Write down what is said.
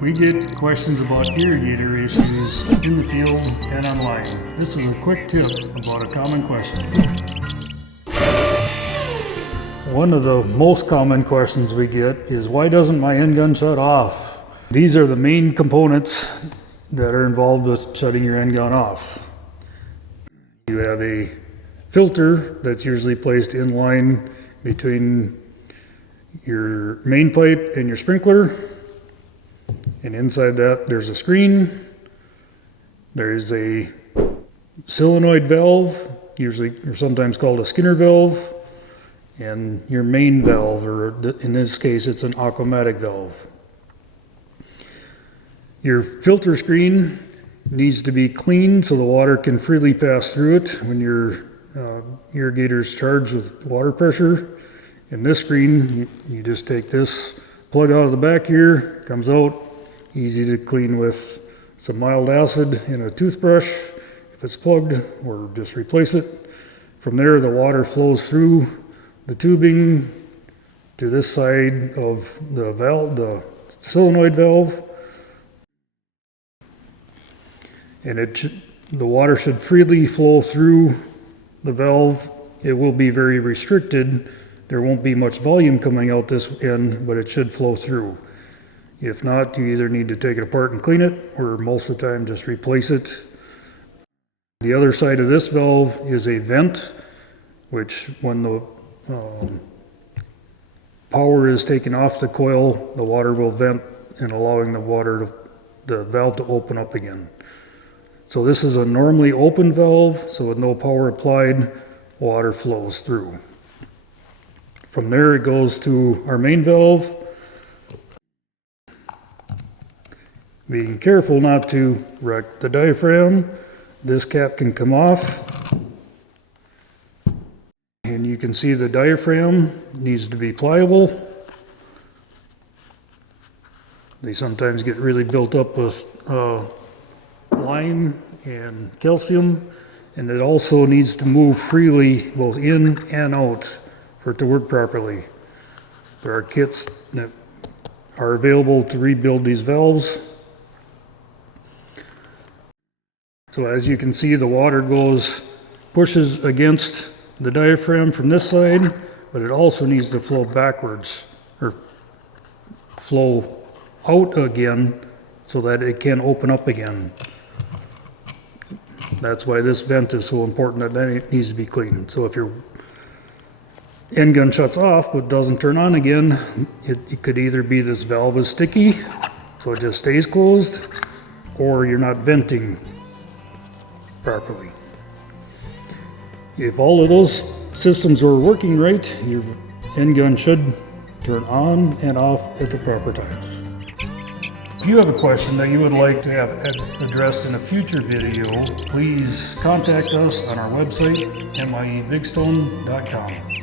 We get questions about irrigator issues in the field and online. This is a quick tip about a common question. One of the most common questions we get is, why doesn't my end gun shut off? These are the main components that are involved with shutting your end gun off. You have a filter that's usually placed in line between your main pipe and your sprinkler. And inside that there's a screen. There's a solenoid valve, usually or sometimes called a Skinner valve, and your main valve, or in this case it's an aquamatic valve. Your filter screen needs to be clean so the water can freely pass through it when your irrigator is charged with water pressure. In this screen, you just take this plug out of the back here, comes out, easy to clean with some mild acid and a toothbrush if it's plugged, or just replace it. From there, the water flows through the tubing to this side of the valve, the solenoid valve, and the water should freely flow through the valve. It will be very restricted. There won't be much volume coming out this end, but it should flow through. If not, you either need to take it apart and clean it, or most of the time just replace it. The other side of this valve is a vent, which when the power is taken off the coil, the water will vent and allowing the valve to open up again. So this is a normally open valve, so with no power applied, water flows through. From there it goes to our main valve. Being careful not to wreck the diaphragm. This cap can come off. And you can see the diaphragm needs to be pliable. They sometimes get really built up with lime and calcium, and it also needs to move freely both in and out for it to work properly. There are kits that are available to rebuild these valves. So as you can see, the water pushes against the diaphragm from this side, but it also needs to flow backwards or flow out again so that it can open up again. That's why this vent is so important, that it needs to be cleaned. So if your end gun shuts off but doesn't turn on again, it could either be this valve is sticky, so it just stays closed, or you're not venting properly. If all of those systems are working right, your end gun should turn on and off at the proper times. If you have a question that you would like to have addressed in a future video, please contact us on our website, miebigstone.com.